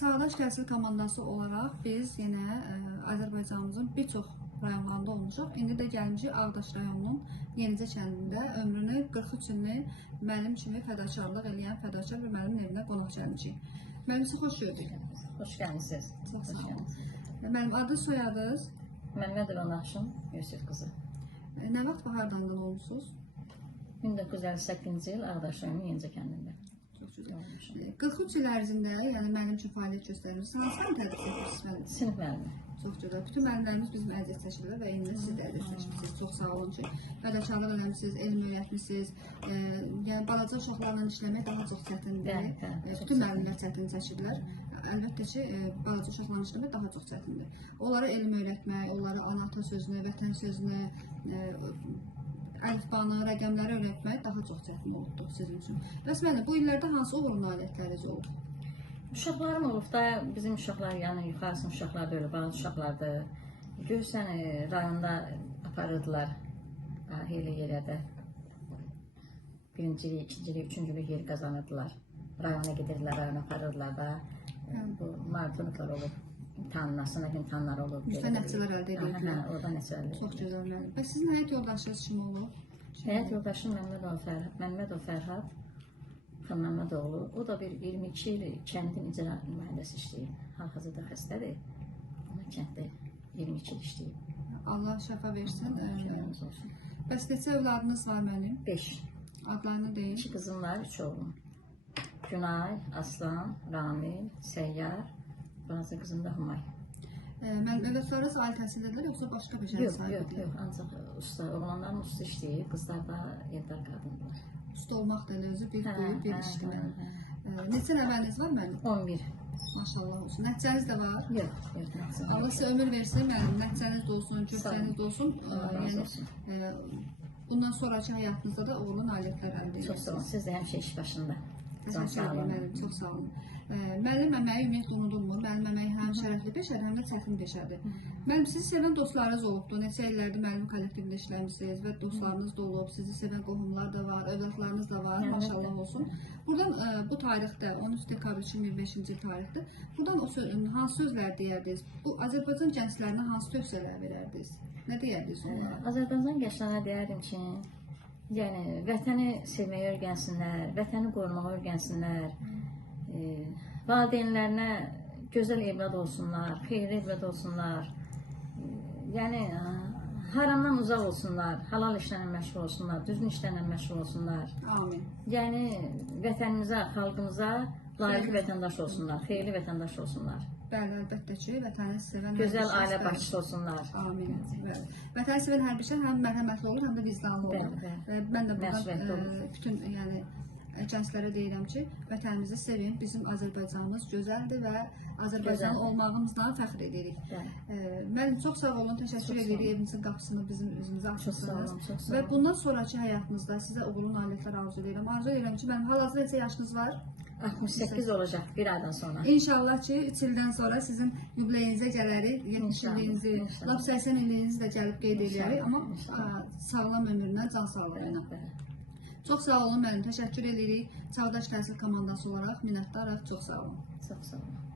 Çağdaş təhsil komandası olaraq biz yenə Azərbaycanımızın bir çox rayonlarında olmuşuq. İndi də gəlmişik Ağdaş rayonunun Yenicə kəndində ömrünü 43 ilini mənim kimi fədakarlıq eləyən fədakar bir müəllimin evinə qonaq gəlmişik. Müəllim, sizi xoş gördük. Hoş geldiniz. Çox sağ olun. Müəllim, adı, soyadınız? Məmmədova Naşın Yusif qızı. Nə vaxt və hardan olmusunuz? 1958-ci il Ağdaş rayonu Yenicə kəndində. Çox gözəl. 43 il ərzində, yəni mənim üçün fəaliyyət göstərmişsiniz. Hansı tədris edirsiniz müəllim? Sinif müəllimi. Çox gözəl. Bütün müəllimlərimiz bizim əziz çəkirlər və indi siz də əziz çəkmişsiniz. Çox sağ olun ki, fədakarlıq eləmişsiniz, elm öyrətmişsiniz. Yəni balaca uşaqlarla işləmək daha çox çətindir. Bütün müəllimlər çətin çəkirlər. Əlbəttə ki, balaca uşaqlarla işləmək daha çox çətindir. Onlara elm öyrətmək, onlara ana ata sözünü, vətən sözünü, əlifbanı, rəqəmləri öyrətmək daha çox çətin oldu sizin üçün. Bəs müəllim, bu illərdə hansı uğur nailiyyətləriniz olub? Uşaqlarım olub da, bizim uşaqlar, yəni yuxarısının uşaqlar da öyle, bazı uşaqlardır. Görürsən, rayonda aparırdılar, elə yerə də. Birincilik, ikincilik, üçüncülük yeri qazanırdılar. Rayona gedirdiler, rayona aparırdılar da. Bu maratonlar olub. İmtahanlar, imtahanlar olub. Yüksək nəticələr əldə edirdilər. Orada nəticələr. Çox gözəl müəllim. Bəs sizin həyat yoldaşınız kim olub? Həyat yoldaşım Məmmədov Fərhad Məmmədoğlu. O da bir 22 il kəndin icra nümayəndəsi işləyib. Hal-hazırda xəstədir. Ama kənddə 22 il işləyib. Allah şəfa versin. Şəfəniz olsun. Bəs neçə övladınız var müəllim? 5. Adlarını deyin. 2 qızım var, 3 oğlum. Günay, Aslan, Ramil, Səyyar, bazı qızım da Humay. Mənim övladlarınız ali təhsil edirlər, yoxsa başqa bir şey sahibidir? Yox, ancaq usta, oğlanlarım usta işləyib, qızlar da evdar qadınlar. Usta olmaq da özü bir böyük bir işdir. Neçə nəvəniz var mənim? 11. Maşallah olsun. Nəticəniz də var? Yox, yox. Allah sizə ömür versin, mənim nəticəniz də olsun, köksəniz də olsun. Bundan sonraki həyatınızda da uğurlu nailiyyətlər əldə edirsiniz. Çox sağ olun, siz də həmişə iş başında. Təşəkkür edirəm müəllim, çox sağ olun. Müəllim əməyi ümumiyyətlə unudulmur. Mənim əməyi həm şərəfli peşədir, həm də çətin peşədir. Müəllim, sizi sevən dostlarınız olubdu. Neçə illərdir müəllim kollektivində işləmişsiniz və dostlarınız da olub, sizi sevən qohumlar da var, övladlarınız da var, maşallah olsun. Buradan bu tarixdə, 13 dekabr 2025-ci tarixdə, buradan hansı sözlər deyərdiniz? Bu Azərbaycan gənclərinə hansı tövsiyələr verərdiniz? Nə deyərdiniz onlara? Azərbaycan gənclərinə deyərdim ki, yəni vətəni sevməyi öyrənsinlər, vətəni qorumağı öyrənsinlər, valideynlərinə gözəl evlad olsunlar, xeyirli evlad olsunlar, yəni haramdan uzaq olsunlar, halal işlərlə məşğul olsunlar, düzgün işlərlə məşğul olsunlar. Amin. Yəni vətənimizə, xalqımıza layiqli vətəndaş olsunlar, xeyirli vətəndaş olsunlar. Bəli, əlbəttə ki, vətəni sevən gözəl ailə başçısı olsunlar. Amin. Vətəni sevən hər bir şey həm mərhəmətli olur, həm də vicdanlı olur. Mən də buradan bütün gənclərə deyirəm ki, vətənimizi sevin. Bizim Azərbaycanımız gözəldir və Azərbaycan olmağımızdan fəxr edirik. Mən çox sağ olun, təşəkkür edirik evinizin qapısını bizim üzümüzə açmışsınız. Və bundan sonraki həyatınızda sizə uğurlu nailiyyətlər arzu edirəm. Arzu edirəm ki, mənim hal-hazırda neçə yaşınız var? 68 olacaq bir aydan sonra. İnşallah ki 3 ildən sonra sizin yubileyinizə gələrik, 70 illiyinizi, lap 80 illiyinizi də gəlib qeyd edərik, amma sağlam ömürlə, can sağlığı ilə. Çox sağ olun müəllim, təşəkkür edirik. Çağdaş təhsil komandası olaraq minnətdarıq, çox sağ olun. Çox sağ olun.